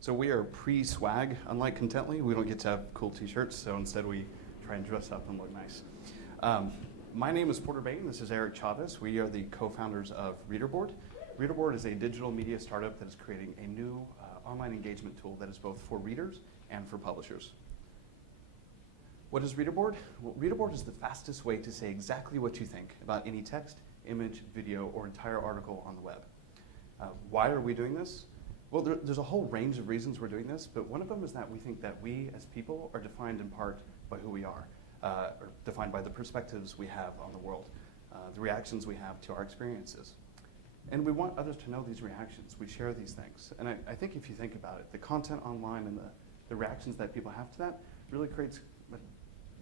So we are pre-swag. Unlike Contently, we don't get to have cool t-shirts, so instead we try and dress up and look nice. My name is Porter Bayne. This is Eric Chaves. We are the co-founders of ReadrBoard. ReadrBoard is a digital media startup that is creating a new online engagement tool that is both for readers and for publishers. What is ReadrBoard? Well, ReadrBoard is the fastest way to say exactly what you think about any text, image, video, or entire article on the web. Why are we doing this? Well, there's a whole range of reasons we're doing this, but one of them is that we think that we as people are defined in part by who we are, or defined by the perspectives we have on the world, the reactions we have to our experiences. And we want others to know these reactions. We share these things. And I think if you think about it, the content online and the reactions that people have to that really creates a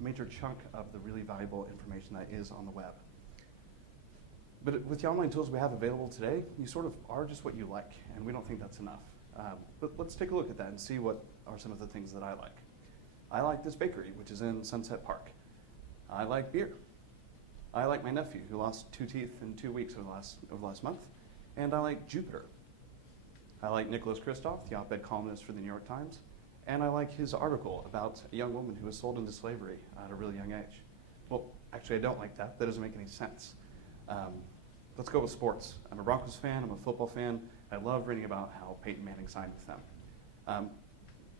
major chunk of the really valuable information that is on the web. But with the online tools we have available today, you sort of are just what you like, and we don't think that's enough. But let's take a look at that and see what are some of the things that I like. I like this bakery, which is in Sunset Park. I like beer. I like my nephew, who lost 2 teeth in 2 weeks over the last month. And I like Jupiter. I like Nicholas Kristof, the op-ed columnist for the New York Times. And I like his article about a young woman who was sold into slavery at a really young age. Well, actually, I don't like that. That doesn't make any sense. Let's go with sports. I'm a Broncos fan. I'm a football fan. I love reading about how Peyton Manning signed with them.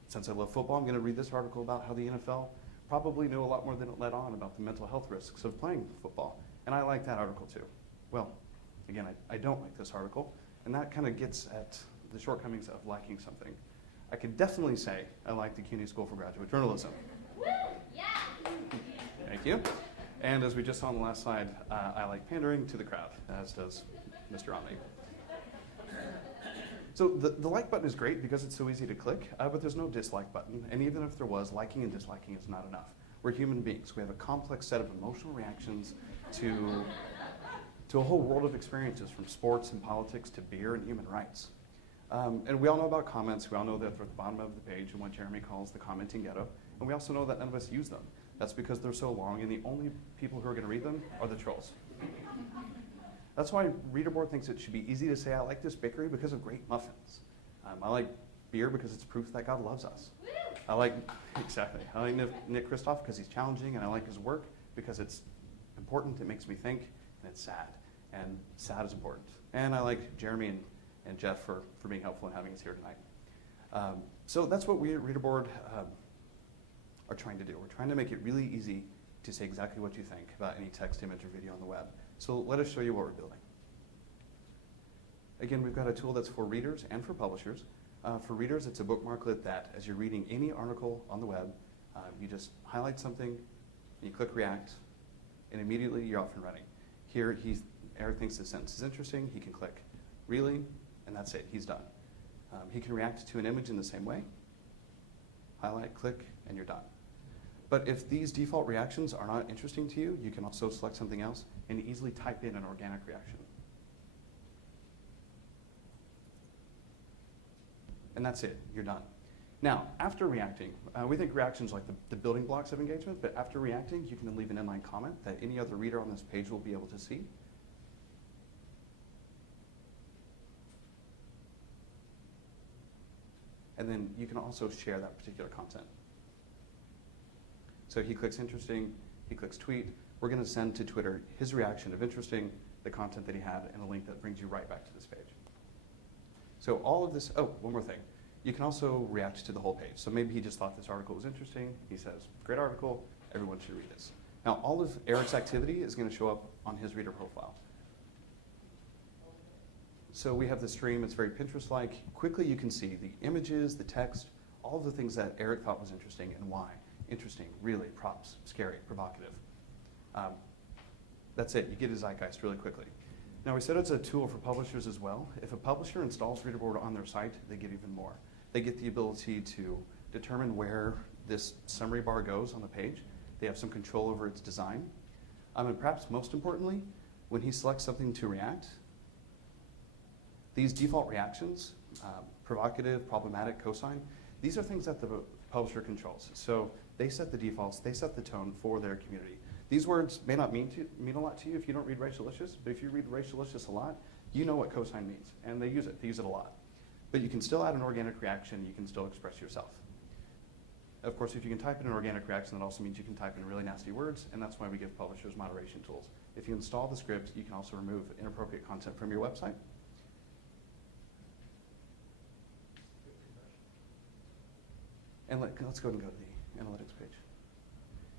Since I love football, I'm going to read this article about how the NFL probably knew a lot more than it let on about the mental health risks of playing football. And I like that article too. Well, again, I don't like this article, and that kind of gets at the shortcomings of liking something. I could definitely say I like the CUNY School for Graduate Journalism. Woo! Yeah! Thank you. And as we just saw on the last slide, I like pandering to the crowd, as does Mr. Omni. So the like button is great because it's so easy to click, but there's no dislike button. And even if there was, liking and disliking is not enough. We're human beings. We have a complex set of emotional reactions to a whole world of experiences, from sports and politics to beer and human rights. And we all know about comments. We all know that they're at the bottom of the page and what Jeremy calls the commenting ghetto. And we also know that none of us use them. That's because they're so long, and the only people who are going to read them are the trolls. That's why ReadrBoard thinks it should be easy to say, I like this bakery because of great muffins. I like beer because it's proof that God loves us. I like Nick Kristof because he's challenging, and I like his work because it's important, it makes me think, and it's sad. And sad is important. And I like Jeremy and Jeff for being helpful in having us here tonight. So that's what we at ReadrBoard are trying to do. We're trying to make it really easy to say exactly what you think about any text, image, or video on the web. So let us show you what we're building. Again, we've got a tool that's for readers and for publishers. For readers, it's a bookmarklet that, as you're reading any article on the web, you just highlight something, you click react, and immediately you're off and running. Here, Eric thinks this sentence is interesting. He can click really, and that's it. He's done. He can react to an image in the same way. Highlight, click, and you're done. But if these default reactions are not interesting to you, you can also select something else and easily type in an organic reaction. And that's it, you're done. Now, after reacting, we think reactions are like the building blocks of engagement, but after reacting, you can then leave an inline comment that any other reader on this page will be able to see. And then you can also share that particular content. So he clicks interesting, he clicks tweet. We're going to send to Twitter his reaction of interesting, the content that he had, and a link that brings you right back to this page. So all of this, oh, one more thing. You can also react to the whole page. So maybe he just thought this article was interesting. He says, great article, everyone should read this. Now, all of Eric's activity is going to show up on his reader profile. So we have the stream, it's very Pinterest-like. Quickly you can see the images, the text, all of the things that Eric thought was interesting and why. Interesting, really, props, scary, provocative. That's it, you get a zeitgeist really quickly. Now we said it's a tool for publishers as well. If a publisher installs ReadrBoard on their site, they get even more. They get the ability to determine where this summary bar goes on the page. They have some control over its design. And perhaps most importantly, when he selects something to react, these default reactions, provocative, problematic, cosign, these are things that the publisher controls. So they set the defaults, they set the tone for their community. These words may not mean a lot to you if you don't read Racialicious, but if you read Racialicious a lot, you know what cosign means, and they use it a lot. But you can still add an organic reaction, you can still express yourself. Of course, if you can type in an organic reaction, that also means you can type in really nasty words, and that's why we give publishers moderation tools. If you install the script, you can also remove inappropriate content from your website. And let's go and go to the analytics page.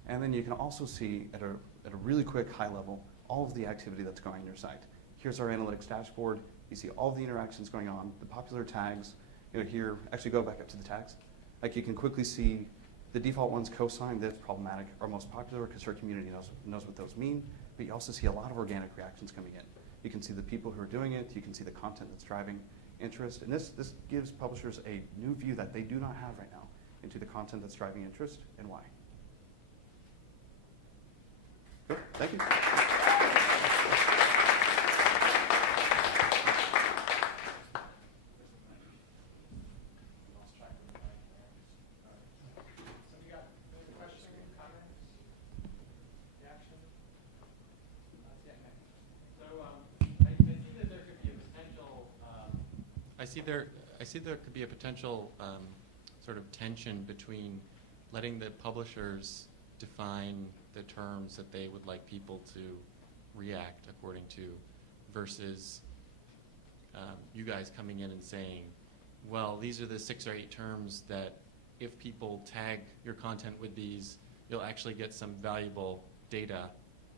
And then you can also see at a really quick high level all of the activity that's going on your site. Here's our analytics dashboard. You see all the interactions going on, the popular tags. Here, actually go back up to the tags. Like you can quickly see the default ones, cosine, that's problematic, are most popular because our community knows what those mean. But you also see a lot of organic reactions coming in. You can see the people who are doing it. You can see the content that's driving interest. And this gives publishers a new view that they do not have right now into the content that's driving interest and why. Good, thank you. I see there could be a potential sort of tension between letting the publishers define the terms that they would like people to react according to versus you guys coming in and saying, well, these are the 6 or 8 terms that if people tag your content with these, you'll actually get some valuable data,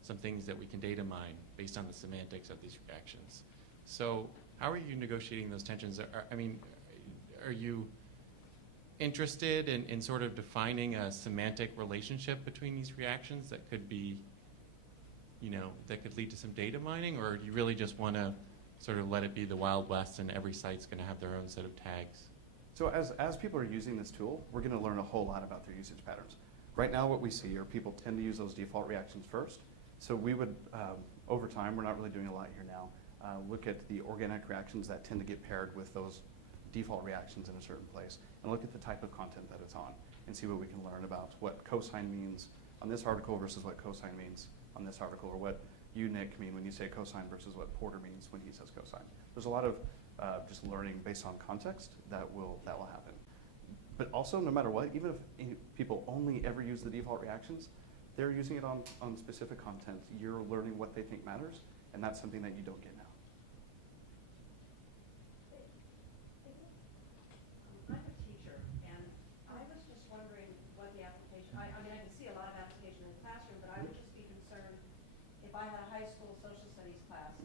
some things that we can data mine based on the semantics of these reactions. So how are you negotiating those tensions? Are you interested in sort of defining a semantic relationship between these reactions that could be, that could lead to some data mining, or do you really just want to sort of let it be the Wild West and every site's going to have their own set of tags? So as people are using this tool, we're going to learn a whole lot about their usage patterns. Right now what we see are people tend to use those default reactions first. So we would, over time, we're not really doing a lot here now, look at the organic reactions that tend to get paired with those default reactions in a certain place, and look at the type of content that it's on, and see what we can learn about what cosine means on this article versus what cosine means on this article, or what you, Nick, mean when you say cosine versus what Porter means when he says cosine. There's a lot of just learning based on context that will happen. But also, no matter what, even if people only ever use the default reactions, they're using it on specific content. You're learning what they think matters, and that's something that you don't get now. I'm a teacher, and I was just wondering what the application, I can see a lot of application in the classroom, but I would just be concerned if I had a high school social studies class,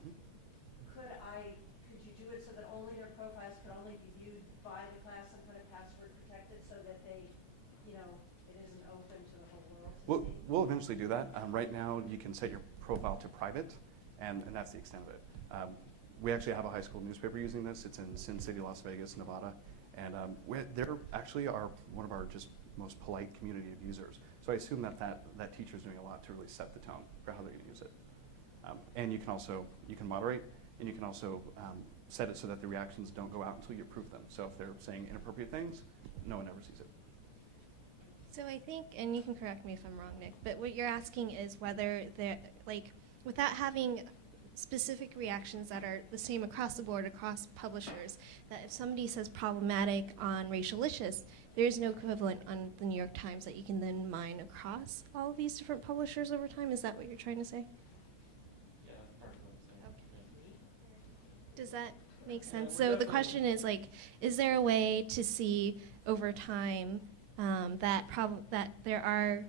could you do it so that only their profiles could only be viewed by the class and put it password protected so that they, it isn't open to the whole world? We'll eventually do that. Right now, you can set your profile to private, and that's the extent of it. We actually have a high school newspaper using this. It's in Sin City, Las Vegas, Nevada, and they're actually one of our just most polite community of users. So I assume that teacher's doing a lot to really set the tone for how they're going to use it. And you can moderate, and you can also set it so that the reactions don't go out until you approve them. So if they're saying inappropriate things, no one ever sees it. So I think, and you can correct me if I'm wrong, Nick, but what you're asking is whether they're, without having specific reactions that are the same across the board, across publishers, that if somebody says problematic on racialicious, there's no equivalent on the New York Times that you can then mine across all of these different publishers over time? Is that what you're trying to say? Yeah, that's part of what I'm saying. Okay. Does that make sense? So the question is, is there a way to see over time that there are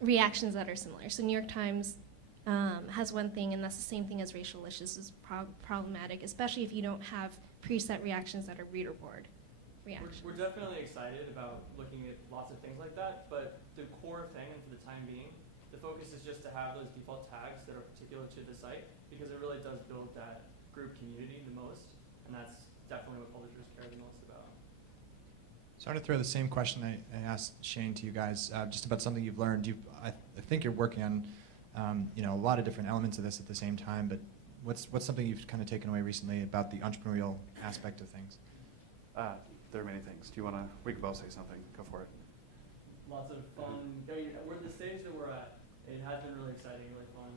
reactions that are similar? So New York Times has one thing, and that's the same thing as racialicious is problematic, especially if you don't have preset reactions that are ReadrBoard reactions. We're definitely excited about looking at lots of things like that, but the core thing, and for the time being, the focus is just to have those default tags that are particular to the site, because it really does build that group community the most, and that's definitely what publishers care the most about. So I'm going to throw the same question I asked Shane to you guys, just about something you've learned. I think you're working on a lot of different elements of this at the same time, but what's something you've kind of taken away recently about the entrepreneurial aspect of things? There are many things. We could both say something. Go for it. Lots of fun. We're at the stage that we're at. It has been really exciting, really fun.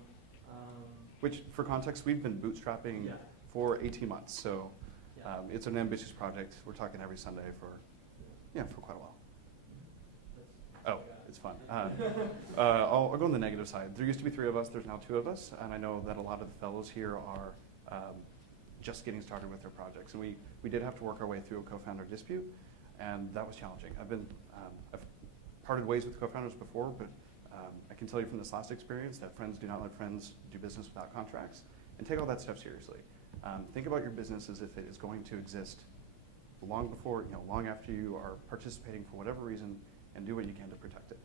Which, for context, we've been bootstrapping for 18 months. So Yeah. It's an ambitious project. We're talking every Sunday for quite a while. Oh, it's fun. I'll go on the negative side. There used to be 3 of us. There's now 2 of us, and I know that a lot of the fellows here are just getting started with their projects. And we did have to work our way through a co-founder dispute, and that was challenging. I've parted ways with co-founders before, but I can tell you from this last experience that friends do not let friends do business without contracts, and take all that stuff seriously. Think about your business as if it is going to exist long before, long after you are participating for whatever reason, and do what you can to protect it.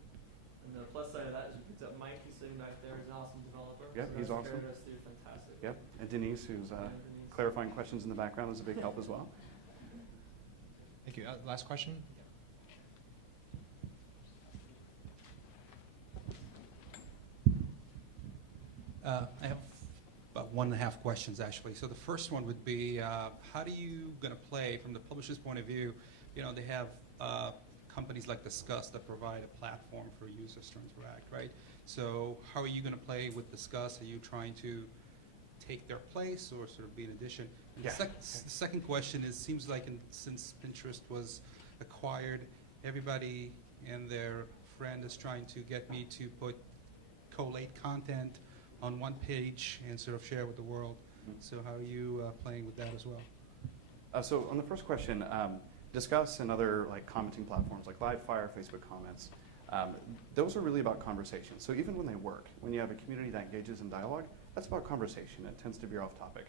And the plus side of that is you picked up Mike, he's sitting back there, he's an awesome developer. Yep, so he's that's awesome. carried us through fantastic. Yep, and Denise, who's Denise. clarifying questions in the background, is a big help as well. Thank you. Last question? I have about 1.5 questions, actually. So the first one would be, how do you going to play from the publisher's point of view? They have companies like Discuss that provide a platform for users to interact, right? So how are you going to play with Discuss? Are you trying to take their place or sort of be an addition? And Yeah. the second question is, seems like since Pinterest was acquired, everybody and their friend is trying to get me to put collate content on one page and sort of share with the world. So how are you playing with that as well? So on the first question, Discuss and other commenting platforms like Livefire, Facebook Comments, those are really about conversation. So even when they work, when you have a community that engages in dialogue, that's about conversation. It tends to veer off topic.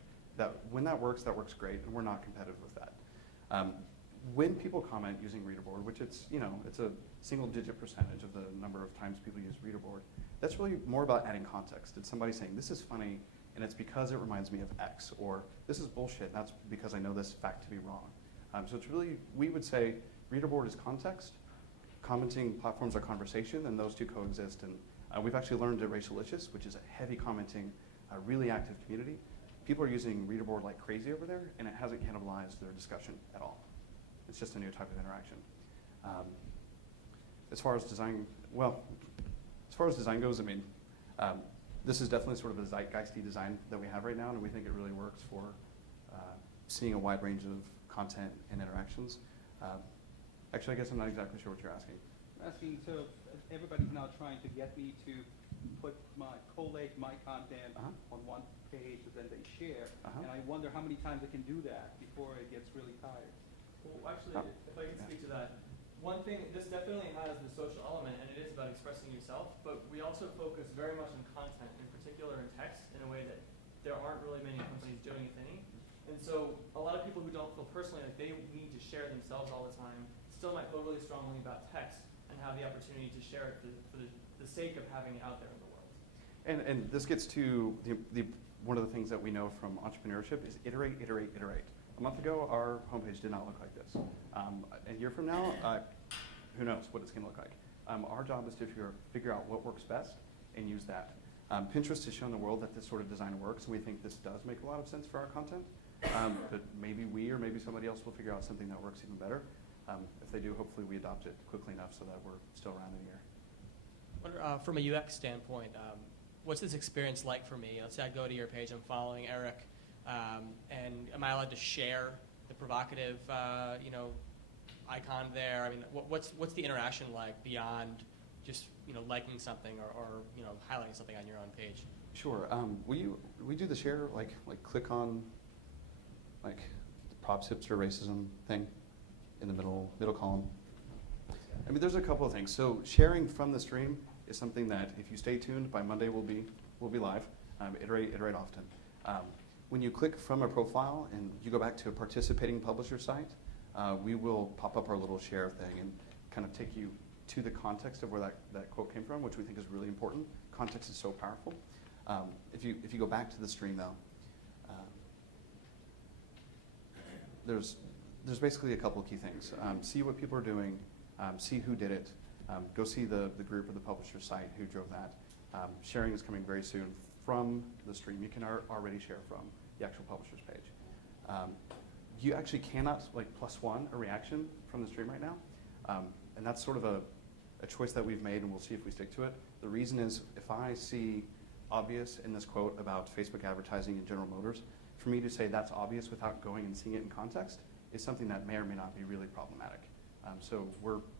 When that works great, and we're not competitive with that. When people comment using ReadrBoard, which it's a single-digit percentage of the number of times people use ReadrBoard, that's really more about adding context. It's somebody saying, this is funny, and it's because it reminds me of X, or this is bullshit, and that's because I know this fact to be wrong. So it's really, we would say, ReadrBoard is context, commenting platforms are conversation, and those two coexist. And we've actually learned at Racialicious, which is a heavy commenting, really active community. People are using ReadrBoard like crazy over there, and it hasn't cannibalized their discussion at all. It's just a new type of interaction. As far as design goes, this is definitely sort of a zeitgeisty design that we have right now, and we think it really works for seeing a wide range of content and interactions. Actually, I guess I'm not exactly sure what you're asking. I'm asking, so everybody's now trying to get me to collate my content on one page that then they share, and I wonder how many times I can do that before it gets really tired. Well, actually, if I can speak to that, one thing, this definitely has the social element, and it is about expressing yourself, but we also focus very much on content, in particular in text, in a way that there aren't really many companies doing, if any. And so a lot of people who don't feel personally like they need to share themselves all the time still might feel really strongly about text and have the opportunity to share it for the sake of having it out there in the world. And this gets to one of the things that we know from entrepreneurship is iterate, iterate, iterate. A month ago, our homepage did not look like this. A year from now, who knows what it's going to look like. Our job is to figure out what works best and use that. Pinterest has shown the world that this sort of design works, and we think this does make a lot of sense for our content. But maybe we or maybe somebody else will figure out something that works even better. If they do, hopefully we adopt it quickly enough so that we're still around in a year. From a UX standpoint, what's this experience like for me? Let's say I go to your page, I'm following Eric, and am I allowed to share the provocative, icon there? I mean, what's the interaction like beyond just liking something or highlighting something on your own page? Sure. We do the share like click on the props hipster racism thing in the middle column. I mean, there's a couple of things. So sharing from the stream is something that if you stay tuned, by Monday we'll be live. Iterate often. When you click from a profile and you go back to a participating publisher site, we will pop up our little share thing and kind of take you to the context of where that quote came from, which we think is really important. Context is so powerful. If you go back to the stream though, there's basically a couple of key things. See what people are doing, see who did it, go see the group or the publisher site who drove that. Sharing is coming very soon from the stream. You can already share from the actual publisher's page. You actually cannot +1 a reaction from the stream right now. And that's sort of a choice that we've made, and we'll see if we stick to it. The reason is if I see obvious in this quote about Facebook advertising and General Motors, for me to say that's obvious without going and seeing it in context is something that may or may not be really problematic. So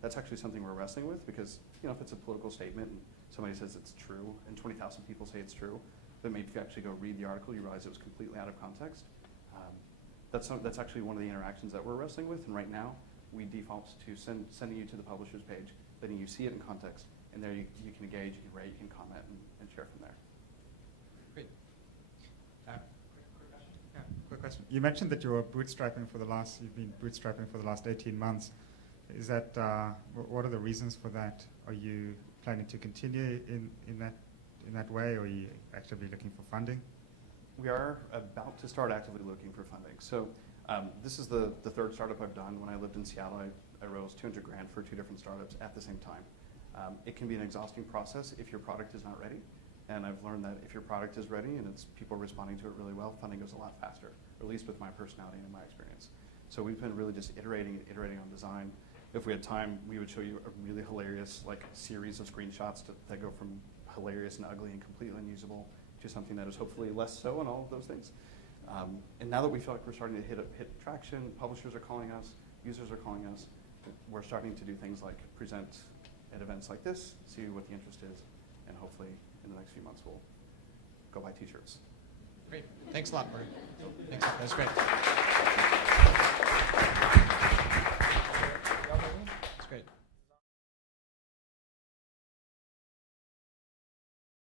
that's actually something we're wrestling with, because if it's a political statement and somebody says it's true and 20,000 people say it's true, but maybe if you actually go read the article, you realize it was completely out of context. That's actually one of the interactions that we're wrestling with, and right now we default to sending you to the publisher's page, letting you see it in context, and there you can engage, you can rate, you can comment, and share from there. Great. Quick question. You mentioned that you've been bootstrapping for the last 18 months. Is that, what are the reasons for that? Are you planning to continue in that way, or are you actively looking for funding? We are about to start actively looking for funding. So this is the third startup I've done. When I lived in Seattle, I rose 200 grand for 2 different startups at the same time. It can be an exhausting process if your product is not ready. And I've learned that if your product is ready and people are responding to it really well, funding goes a lot faster, or at least with my personality and my experience. So we've been really just iterating on design. If we had time, we would show you a really hilarious series of screenshots that go from hilarious and ugly and completely unusable to something that is hopefully less so, and all of those things. And now that we feel like we're starting to hit traction, publishers are calling us, users are calling us, we're starting to do things like present at events like this, see what the interest is, and hopefully in the next few months we'll go buy t-shirts. Great. Thanks a lot, Marty. Thanks. That was great.